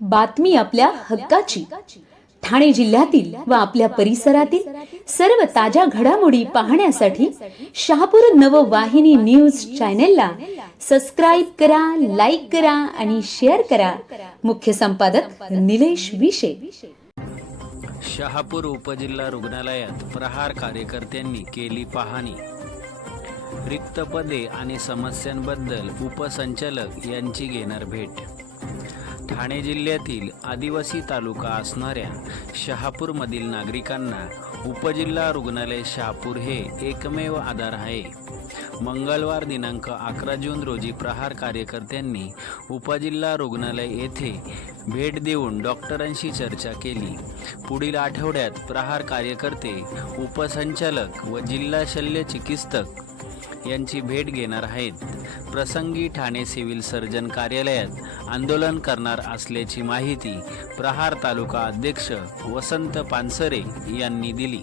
बातमी आपल्या हक्काची. ठाणे जिल्ह्यातील व आपल्या परिसरातील सर्व ताज्या घडामोडी पाहण्यासाठी शहापूर नववाहिनी न्यूज चॅनेलला सबस्क्राईब करा लाईक करा आणि शेअर करा. मुख्य संपादक निलेश विशे. शहापूर उपजिल्हा रुग्णालयात प्रहार कार्यकर्त्यांनी केली पाहणी. रिक्त पदे आणि समस्यांबद्दल उपसंचालक यांची घेणार भेट. ठाणे जिल्ह्यातील आदिवासी तालुका असणाऱ्या शहापूरमधील नागरिकांना उपजिल्हा रुग्णालय शहापूर हे एकमेव आधार आहे. मंगळवार दिनांक अकरा जून रोजी प्रहार कार्यकर्त्यांनी उपजिल्हा रुग्णालय येथे भेट देऊन डॉक्टरांशी चर्चा केली. पुढील आठवड्यात प्रहार कार्यकर्ते उपसंचालक व जिल्हा शल्य चिकित्सक यांची भेट घेणार आहेत. प्रसंगी ठाणे सिव्हिल सर्जन कार्यालयात आंदोलन करणार असल्याची माहिती प्रहार तालुका अध्यक्ष वसंत पानसरे यांनी दिली.